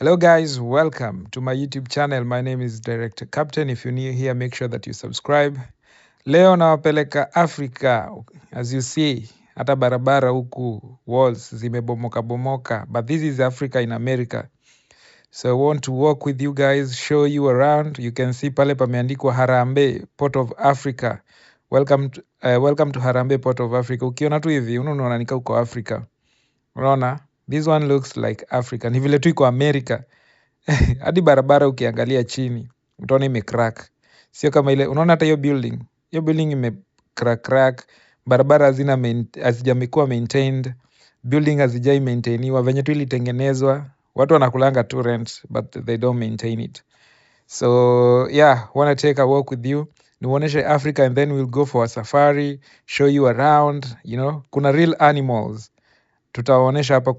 Hello, guys. Welcome to my YouTube channel. My name is Director Captain. If you're new here, make sure that you subscribe. Leo nawapeleka Africa. As you see, hata barabara huku walls zimebomoka bomoka, but this is Africa in America. So I want to walk with you guys, show you around. You can see pale pameandikwa Harambee, Port of Africa. Welcome to Harambee, Port of Africa. Ukiona tu hivi unaona nika uko Africa. Unaona? This one looks like Africa. Ni vile tu iko America. Hadi barabara ukiangalia chini utaona imecrack, sio kama ile. Unaona hata hiyo building crack, barabara hazijamekuwa maintained, building hazijai maintainiwa. Venye tu ilitengenezwa, watu wanakulanga tu rent but they don't maintain it. So yeah, wanna take a walk with you, niuoneshe Africa and then we'll go for a safari, show you around. Kuna real animals tutawaonyesha hapa.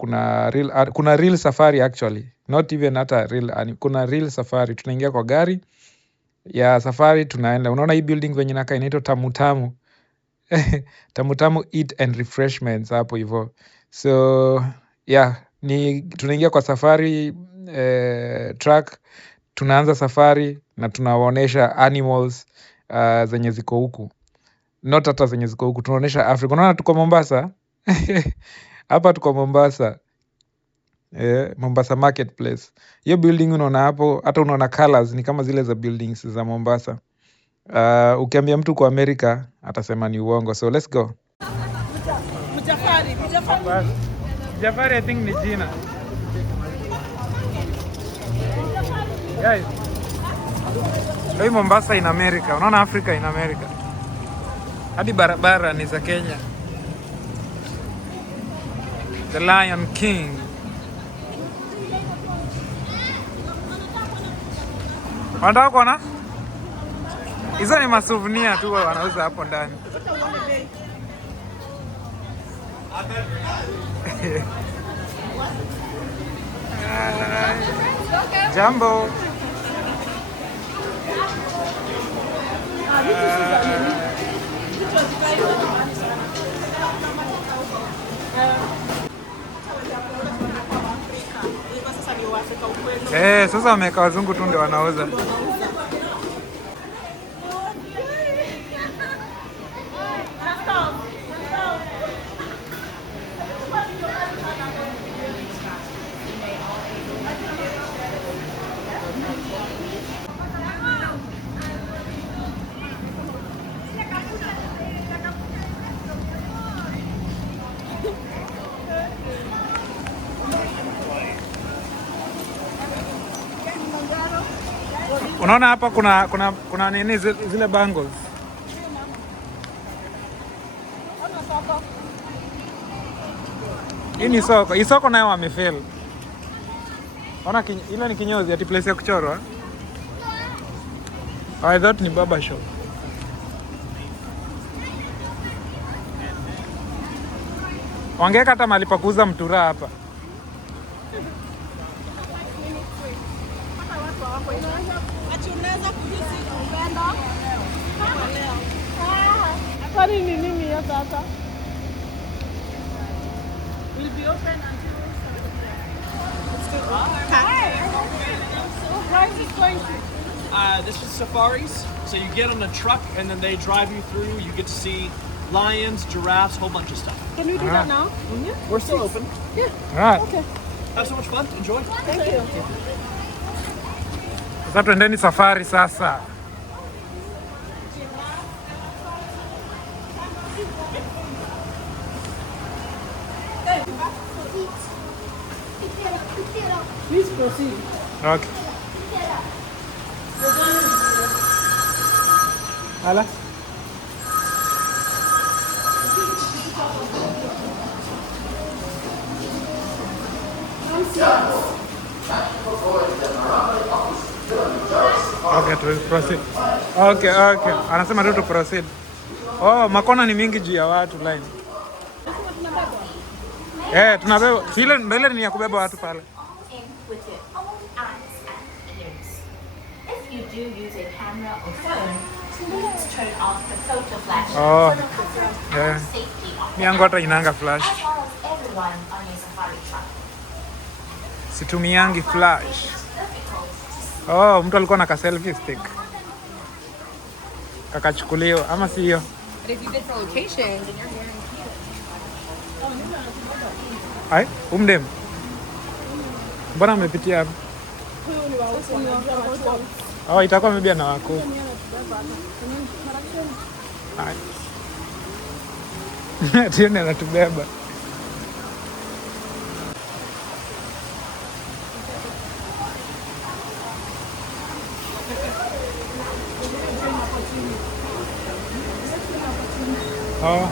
Kuna real safari actually, not even hata real kuna real safari. Tunaingia kwa gari ya safari, tunaenda. Unaona hii building venye inakaa inaitwa Tamutamu. Tamutamu Eat and Refreshments hapo hivyo. So yeah, tunaingia kwa safari truck, tunaanza safari na tunawaonyesha animals zenye ziko huku, not hata zenye ziko huku, tunaonyesha Africa. Unaona tuko Mombasa. Hapa tuko Mombasa. Mombasa Marketplace. Hiyo building unaona hapo, hata unaona colors ni kama zile za buildings za Mombasa. Ukiambia mtu kwa America atasema ni uongo. So let's go. Mujafari I think ni jina. Guys, hii Mombasa in America. Unaona Africa in America. Hadi barabara ni za Kenya. The Lion King. Wanataka kuona? Hizo ni masouvenir tu wanauza hapo ndani. Jambo. Sasa wameka wazungu tu ndio wanauza. Unaona hapa kuna nini zile bangles. Hii ni soko. Hii soko nayo wamefail. Ona ile ni kinyozi ati place ya kuchorwa. I thought ni baba shop. Wangeka hata mahali pa kuuza mtura hapa. Kwani ni nini hiyo sasa? Will be open until price is going to this is safaris. So you get on a truck and then they drive you through. You get to see lions, giraffes, whole bunch of stuff. Can we do that now? We're still open. Yeah. Alright. Okay. Have so much fun. Enjoy. Thank you. Sasa tuendeni safari sasa. Please proceed. Okay. Hala. Okay, to proceed. Okay. Anasema tu to proceed. Oh, makona ni mingi juu ya watu line. Tunabeba. Ile mbele ni ya kubeba watu pale. If you do use a camera or phone, please turn off the photo flash Oh, for the preserve yeah. safety of Mi yangu hata inanga flash. as well as everyone on your safari truck. Situmiangi flash. Oh, mtu alikuwa na ka selfie stick. Kakachukuliwa ama si hiyo? But if you did for location, then you're guaranteed. Ai, umdem. Mbona amepitia hapa? Oh, itakuwa maybe na wako. Ai. Tiene anatubeba. Oh.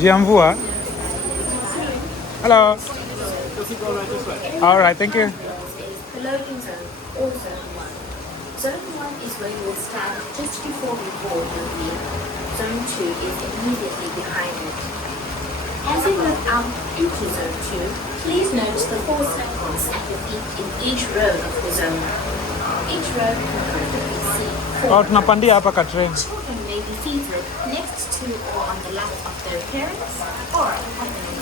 Jiamvua. Hello. All right, thank you. The loading zone or zone 1. Zone 1 is where you will stand just before you board your wheel. Zone 2 is immediately behind it. As you move out into Zone 2, please note the 4 circles at your feet in each row of the zone. Each row can comfortably see 4. Oh, tunapandia hapa ka train. Children may be seated next to or on the lap of their parents or accompanying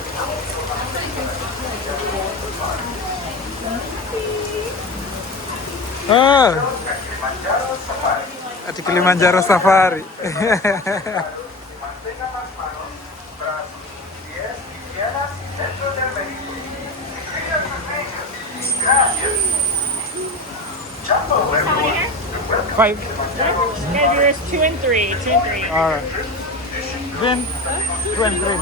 Ah. Ati Kilimanjaro safari. Five. There's 2 and 3. 2 and 3. All right. Then 2 and 3.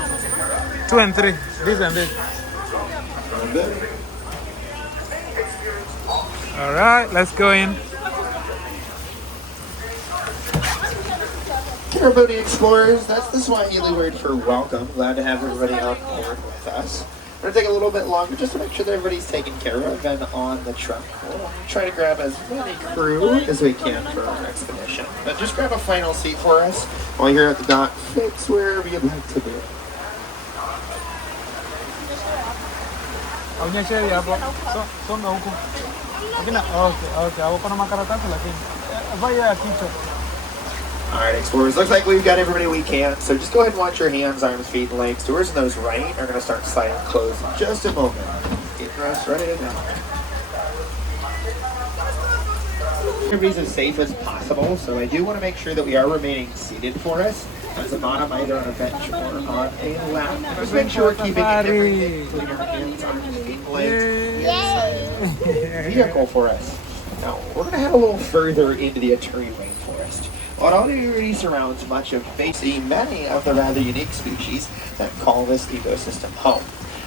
2 and 3. This and this. All right, let's go in. Cambodia Explorers, that's the Swahili word for welcome. Glad to have everybody on board with us. We're going to take a little bit longer just to make sure that everybody's taken care of and on the truck. We'll try to grab as many crew as we can for our expedition. But just grab a final seat for us while you're at the dock. Fix wherever you'd like to be. Onyeshe hapo. Songa huko. Lakini okay. Hapo na makaratasi lakini vaya ya kichwa. Alright, Explorers, looks like we've got everybody we can, so just go ahead and watch your hands, arms, feet, and legs. Doors and those right are going to start sliding closed in just a moment. Get dressed, ready to go. Everybody's as safe as possible, so I do want to make sure that we are remaining seated for us, as a bottom either on a bench or on a lap. Just make sure we're keeping everything, including our hands, arms, feet, and legs, inside the vehicle for us. Now, we're going to head a little further into the Ituri rainforest. What already surrounds much of basically many of the rather unique species that call this ecosystem home.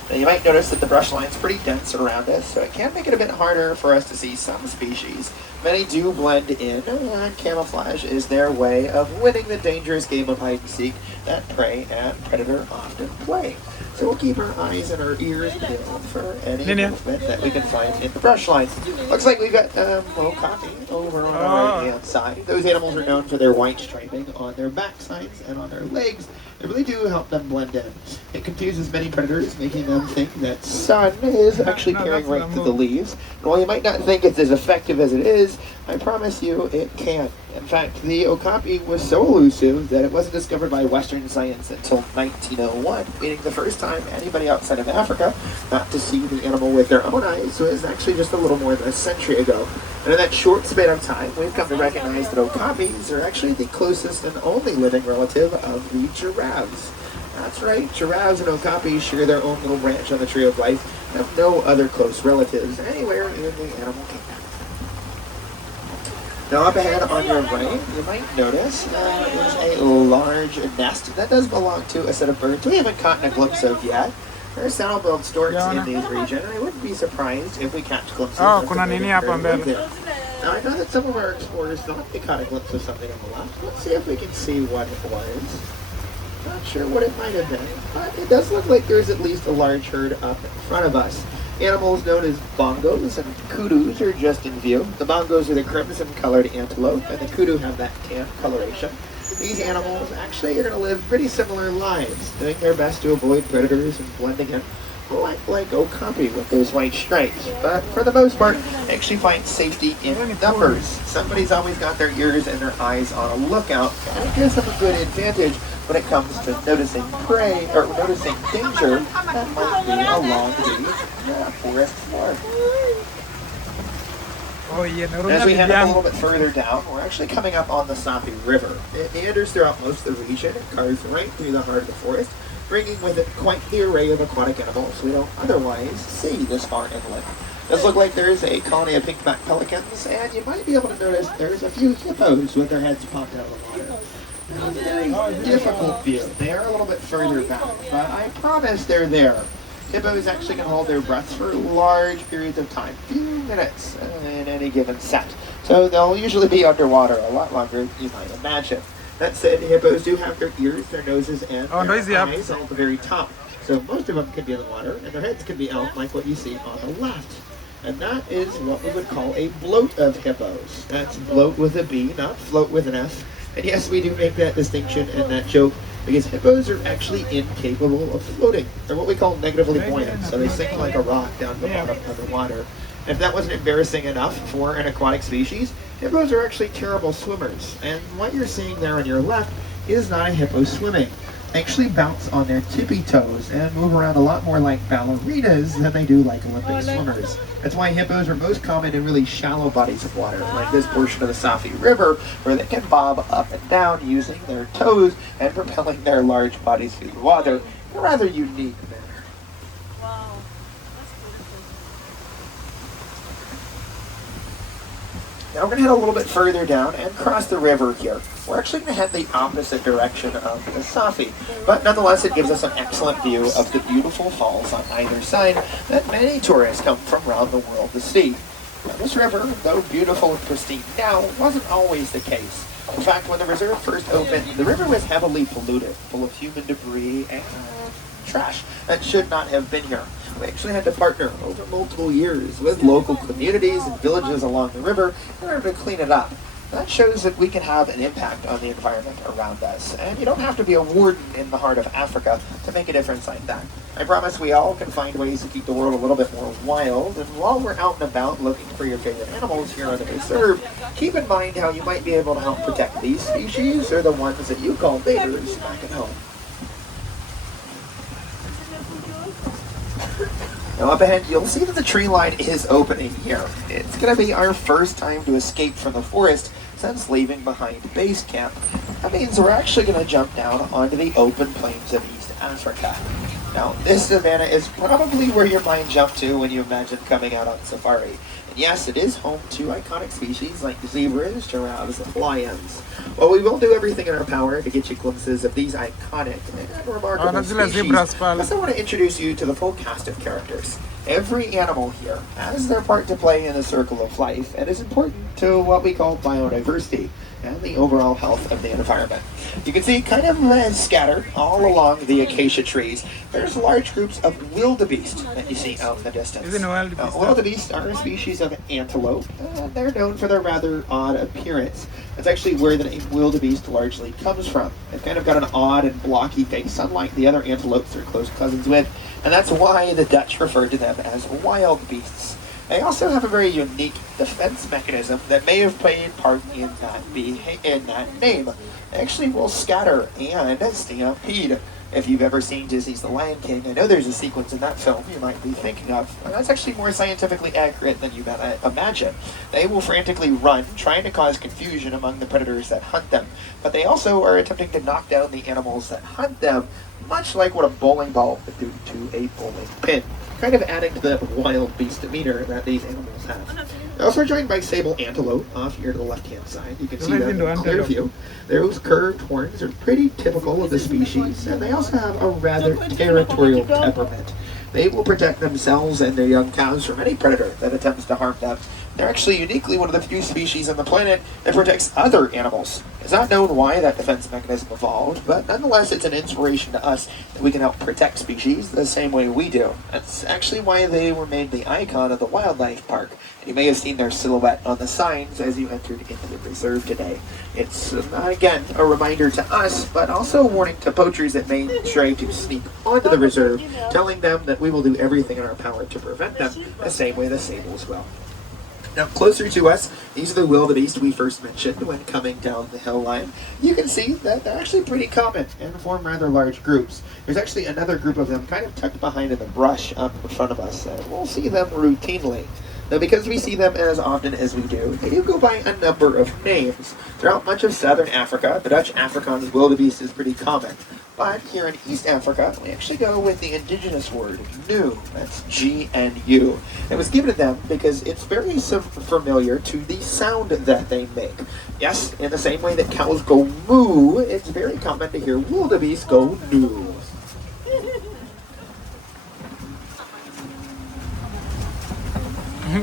Now you might notice that the brush line's pretty dense around us, so it can make it a bit harder for us to see some species. Many do blend in, and camouflage is their way of winning the dangerous game of hide and seek that prey and predator often play. So we'll keep our eyes and our ears peeled for any movement that we can find in the brush line. Looks like we've got okapi over on our right-hand side. Those animals are known for their white striping on their backsides and on their legs. They really do help them blend in. It confuses many predators, making them think that sun is actually peering right through the leaves. And while you might not think it's as effective as it is, I promise you it can. In fact, the okapi was so elusive that it wasn't discovered by Western science until 1901, meaning the first time anybody outside of Africa got to see the animal with their own eyes was actually just a little more than a century ago. And in that short span of time, we've come to recognize that okapis are actually the closest and only living relative of the giraffes. That's right, giraffes and okapis share their own little branch on the tree of life and have no other close relatives anywhere in the animal kingdom. Now up ahead on your right, you might notice there's a large nest that does belong to a set of birds we haven't gotten a glimpse of yet. There are saddle-billed storks in these regions, and I wouldn't be surprised if we catch glimpses of kuna nini hapa mbele. them. Now I know that some of our explorers thought they caught a glimpse of something on the left. Let's see if we can see what it was. Not sure what it might have been, but it does look like there's at least a large herd up in front of us. Animals known as bongos and kudus are just in view. The bongos are the crimson-colored antelope, and the kudu have that tan coloration. These animals actually are going to live pretty similar lives, doing their best to avoid predators and blending in, like okapi with those white stripes. But for the most part, they actually find safety in numbers. Somebody's always got their ears and their eyes on a lookout, and it gives them a good advantage when it comes to noticing prey or noticing danger that might be along the forest floor. Oh iya, As narumnya we head up a bigyan. little bit further down, we're actually coming up on the Safi River. It meanders throughout most of the region and carves right through the heart of the forest, bringing with it quite the array of aquatic animals we don't otherwise see this far inland. It does look like there's a colony of pink-backed pelicans, and you might be able to notice there's a few hippos with their heads popped out of the water. Now, it's a very difficult view. They are a little bit further back, but I promise they're there. Hippos actually can hold their breaths for large periods of time, few minutes in any given set. So they'll usually be underwater a lot longer than you might imagine. That said, hippos do have their ears, their noses, and Oh, their noisy up. eyes all at the very top. So most of them can be in the water, and their heads can be out like what you see on the left. And that is what we would call a bloat of hippos. That's bloat with a B, not float with an F. And yes, we do make that distinction and that joke because hippos are actually incapable of floating. They're what we call negatively buoyant, so they sink like a rock down the bottom of the water. And if that wasn't embarrassing enough for an aquatic species, hippos are actually terrible swimmers. And what you're seeing there on your left is not a hippo swimming. They actually bounce on their tippy toes and move around a lot more like ballerinas than they do like Olympic swimmers. That's why hippos are most common in really shallow bodies of water, like this portion of the Safi River, where they can bob up and down using their toes and propelling their large bodies through the water in a rather unique manner. Now we're going to head a little bit further down and cross the river here. We're actually going to head the opposite direction of the Safi, but nonetheless it gives us an excellent view of the beautiful falls on either side that many tourists come from around the world to see. Now, this river, though beautiful and pristine now, wasn't always the case. In fact, when the reserve first opened, the river was heavily polluted, full of human debris and trash that should not have been here. We actually had to partner over multiple years with local communities and villages along the river in order to clean it up. That shows that we can have an impact on the environment around us, and you don't have to be a warden in the heart of Africa to make a difference like that. I promise we all can find ways to keep the world a little bit more wild, and while we're out and about looking for your favorite animals here on the reserve, keep in mind how you might be able to help protect these species or the ones that you call neighbors back at home. Now up ahead, you'll see that the tree line is opening here. It's going to be our first time to escape from the forest since leaving behind base camp. That means we're actually going to jump down onto the open plains of East Africa. Now, this savanna is probably where your mind jumped to when you imagine coming out on safari. And yes, it is home to iconic species like zebras, giraffes, and lions. Well, we will do everything in our power to get you glimpses of these iconic and remarkable species. I also want to introduce you to the full cast of characters. Every animal here has their part to play in the circle of life and is important to what we call biodiversity and the overall health of the environment. You can see kind of scattered all along the acacia trees, there's large groups of wildebeest that you see out in the distance. Wildebeest are a species of antelope, and they're known for their rather odd appearance. That's actually where the name wildebeest largely comes from. They've kind of got an odd and blocky face, unlike the other antelopes they're close cousins with, and that's why the Dutch referred to them as wild beasts. They also have a very unique defense mechanism that may have played part in that name. They actually will scatter and stampede. If you've ever seen Disney's The Lion King, I know there's a sequence in that film you might be thinking of, and that's actually more scientifically accurate than you might imagine. They will frantically run, trying to cause confusion among the predators that hunt them, but they also are attempting to knock down the animals that hunt them, much like what a bowling ball would do to a bowling pin, kind of adding to the wild beast demeanor that these animals have. They're also joined by sable antelope off here to the left-hand side. You can see them in clear view. Those curved horns are pretty typical of the species, and they also have a rather territorial temperament. They will protect themselves and their young cows from any predator that attempts to harm them. They're actually uniquely one of the few species on the planet that protects other animals. It's not known why that defense mechanism evolved, but nonetheless it's an inspiration to us that we can help protect species the same way we do. That's actually why they were made the icon of the wildlife park. You may have seen their silhouette on the signs as you entered into the reserve today. It's, again, a reminder to us, but also a warning to poachers that may try to sneak onto the reserve, telling them that we will do everything in our power to prevent them, the same way the sables will. Now, closer to us, these are the wildebeest we first mentioned when coming down the hill line. You can see that they're actually pretty common and form rather large groups. There's actually another group of them kind of tucked behind in the brush up in front of us, and we'll see them routinely. Now, because we see them as often as we do, they do go by a number of names. Throughout much of southern Africa, the Dutch Afrikaans wildebeest is pretty common. But here in East Africa, we actually go with the indigenous word, gnu. That's G-N-U. It was given to them because it's very familiar to the sound that they make. Yes, in the same way that cows go moo, it's very common to hear wildebeest go gnu.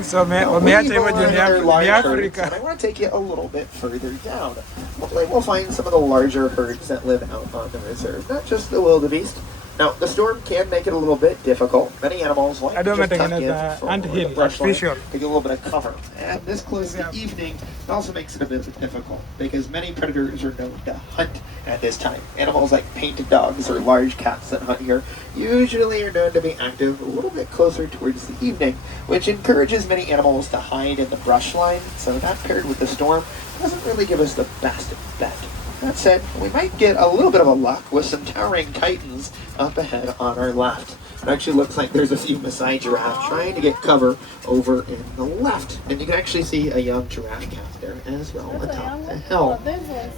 So Now, wameacha we hivyo will juu learn other ni large herds, Afrika. and I want to take you a little bit further down. Hopefully we'll find some of the larger herds that live out on the reserve, not just the wildebeest. Now, the storm can make it a little bit difficult. Many animals like Ndio to just tuck in umetengeneza for anthill, the brush line artificial. to get a little bit of cover. And this close to evening, it also makes it a bit difficult because many predators are known to hunt at this time. Animals like painted dogs or large cats that hunt here usually are known to be active a little bit closer towards the evening, which encourages many animals to hide in the brush line. So that paired with the storm doesn't really give us the best bet. That said, we might get a little bit of a luck with some towering titans up ahead on our left. It actually looks like there's a few Maasai giraffes trying to get cover over in the left. And you can actually see a young giraffe calf there as well atop the hill.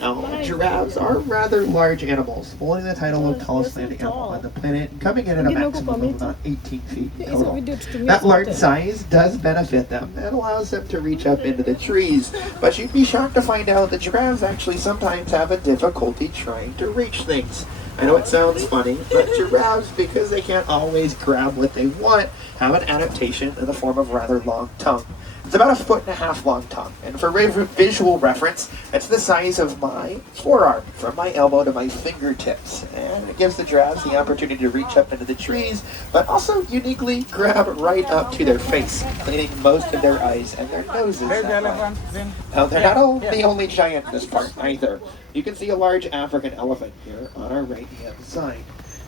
Now, giraffes are rather large animals, holding the title of tallest land animal on the planet, and coming in at a maximum of about 18 feet total. That large size does benefit them. It allows them to reach up into the trees, but you'd be shocked to find out that giraffes actually sometimes have a difficulty trying to reach things. I know it sounds funny, but giraffes, because they can't always grab what they want, have an adaptation in the form of a rather long tongue. It's about 1.5 foot long tongue, and for visual reference, it's the size of my forearm, from my elbow to my fingertips. And it gives the giraffes the opportunity to reach up into the trees, but also uniquely grab right up to their face, cleaning most of their eyes and their noses. Baby that way. elephant, then. Now, they're not the only giant in this part either. You can see a large African elephant here on our right-hand side.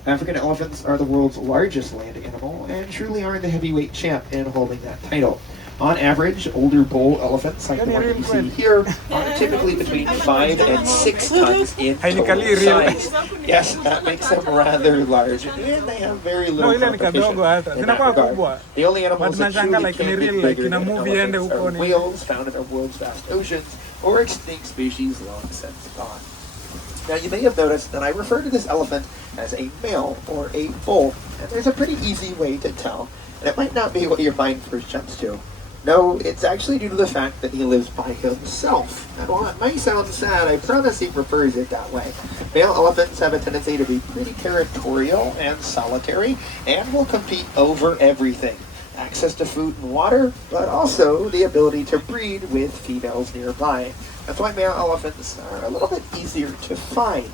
African elephants are the world's largest land animal and truly are the heavyweight champ in holding that title. On average, older bull elephants, like the one you see here, are typically between 5 and 6 tons in total size. Yes, that makes them rather large, and they have very little competition in that regard. The only animals that truly can get bigger than elephants are whales found in the world's vast oceans, or extinct species long since gone. Now, you may have noticed that I refer to this elephant as a male or a bull, and there's a pretty easy way to tell, and it might not be what your mind first jumps to. No, it's actually due to the fact that he lives by himself. And while it might sound sad, I promise he prefers it that way. Male elephants have a tendency to be pretty territorial and solitary, and will compete over everything. Access to food and water, but also the ability to breed with females nearby. That's why male elephants are a little bit easier to find.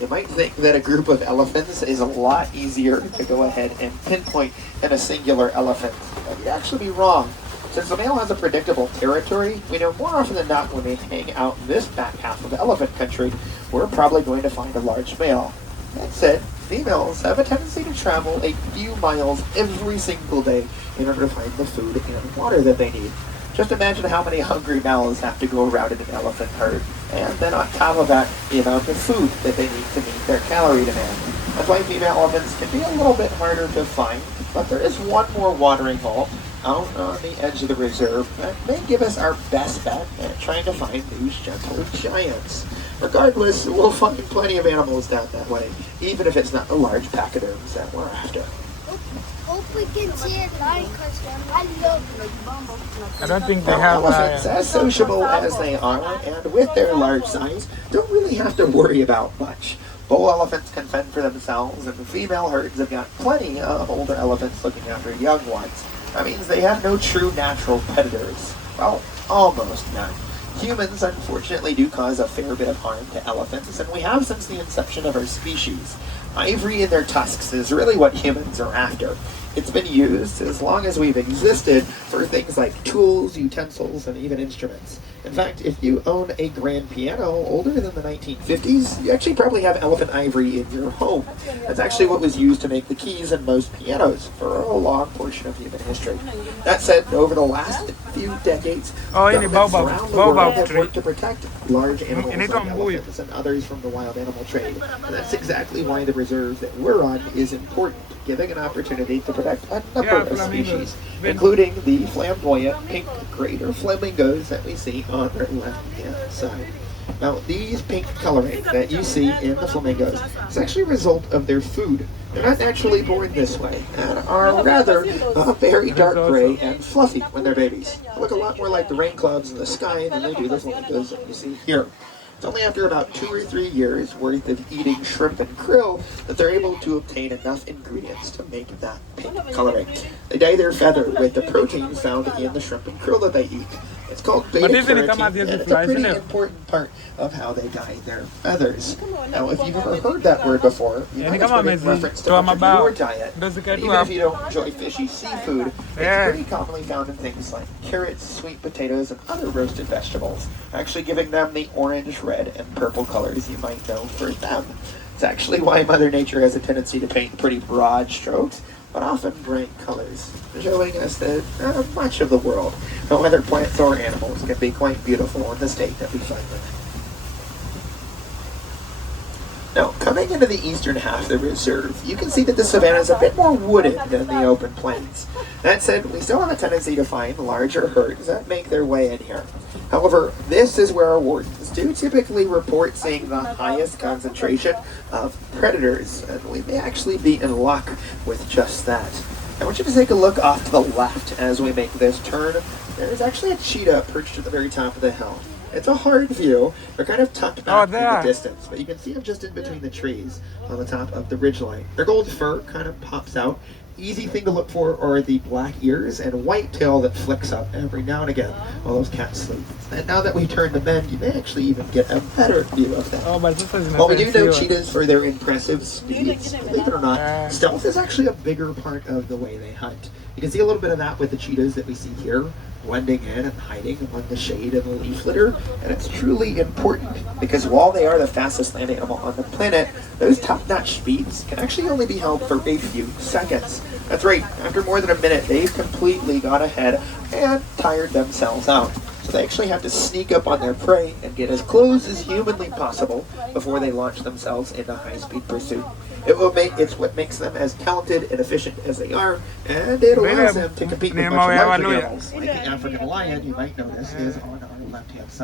You might think that a group of elephants is a lot easier to go ahead and pinpoint than a singular elephant, but you'd actually be wrong. Since the male has a predictable territory, we know more often than not when we hang out in this back half of elephant country, we're probably going to find a large male. That said, females have a tendency to travel a few miles every single day in order to find the food and water that they need. Just imagine how many hungry mouths have to go around in an elephant herd, and then on top of that, the amount of food that they need to meet their calorie demand. That's why female elephants can be a little bit harder to find, but there is one more watering hole out on the edge of the reserve that may give us our best bet at trying to find these gentle giants. Regardless, we'll find plenty of animals down that way, even if it's not the large pachyderms that we're after. Hope we can see it live because I love I don't think they Now, have elephants, as sociable as they are, and with their large size, don't really have to worry about much. Bull elephants can fend for themselves, and the female herds have got plenty of older elephants looking after young ones. That means they have no true natural predators. Well, almost none. Humans, unfortunately, do cause a fair bit of harm to elephants, and we have since the inception of our species. Ivory in their tusks is really what humans are after. It's been used as long as we've existed for things like tools, utensils, and even instruments. In fact, if you own a grand piano older than the 1950s, you actually probably have elephant ivory in your home. That's actually what was used to make the keys in most pianos for a long portion of human history. That said, over the last few decades, governments around the world have worked to protect large animals like elephants and others from the wild animal trade. And that's exactly why the reserve that we're on is important, giving an opportunity to protect a number of species, including the flamboyant pink greater flamingos that we see on their left-hand side. Now, these pink coloring that you see in the flamingos is actually a result of their food. They're not naturally born this way, and are rather very dark gray and fluffy when they're babies. They look a lot more like the rain clouds in the sky than they do the flamingos that you see here. It's only after about 2 or 3 years worth of eating shrimp and krill that they're able to obtain enough ingredients to make that pink coloring. They dye their feather with the proteins found in the shrimp and krill that they eat. It's called beta-carotene, and it's a pretty important part of how they dye their feathers. Now, if you've ever heard that word before, you might have been in reference to much of your diet. And even if you don't enjoy fishy seafood, it's pretty commonly found in things like carrots, sweet potatoes, and other roasted vegetables, actually giving them the orange, red, and purple colors you might know for them. It's actually why Mother Nature has a tendency to paint pretty broad strokes, but often bright colors, showing us that much of the world, whether plants or animals, can be quite beautiful in the state that we find them in. Now, coming into the eastern half of the reserve, you can see that the savanna is a bit more wooded than the open plains. That said, we still have a tendency to find larger herds that make their way in here. However, this is where our wardens do typically report seeing the highest concentration of predators, and we may actually be in luck with just that. I want you to take a look off to the left as we make this turn. There's actually a cheetah perched at the very top of the hill. It's a hard view. They're kind of tucked back in the distance, but you can see them just in between the trees on the top of the ridgeline. Their gold fur kind of pops out. Easy thing to look for are the black ears and white tail that flicks up every now and again while those cats sleep. And now that we turn the bend, you may actually even get a better view of them. While we do know cheetahs for their impressive speeds, believe it or not, stealth is actually a bigger part of the way they hunt. You can see a little bit of that with the cheetahs that we see here, blending in and hiding among the shade and the leaf litter. And it's truly important because while they are the fastest land animal on the planet, those top-notch speeds can actually only be held for a few seconds. That's right, after more than a minute, they've completely got ahead and tired themselves out. So they actually have to sneak up on their prey and get as close as humanly possible before they launch themselves into high-speed pursuit. It's what makes them as talented and efficient as they are, and it allows them to compete with much larger animals, like the African lion, you might notice, is on our left-hand side.